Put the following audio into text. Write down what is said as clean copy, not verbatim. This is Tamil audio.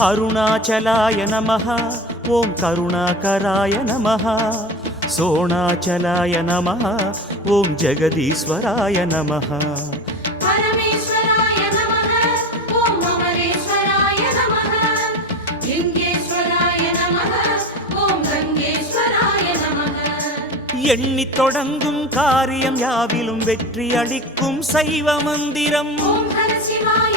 அருணாச்சலாய நமः ஓம் கருணாகராய நமः சோணாச்சலாய நமः ஓம் ஜெகதீஸ்வராய நமः பரமேஸ்வராய நமः ஓம் அமரேஸ்வராய நமः லிங்கேஸ்வராய நமः ஓம் கங்கேஸ்வராய நமः எண்ணித் தொடங்கும் காரியம் யாவிலும் வெற்றி அளிக்கும் சைவ மந்திரம் ஓம் ஹர சிவாய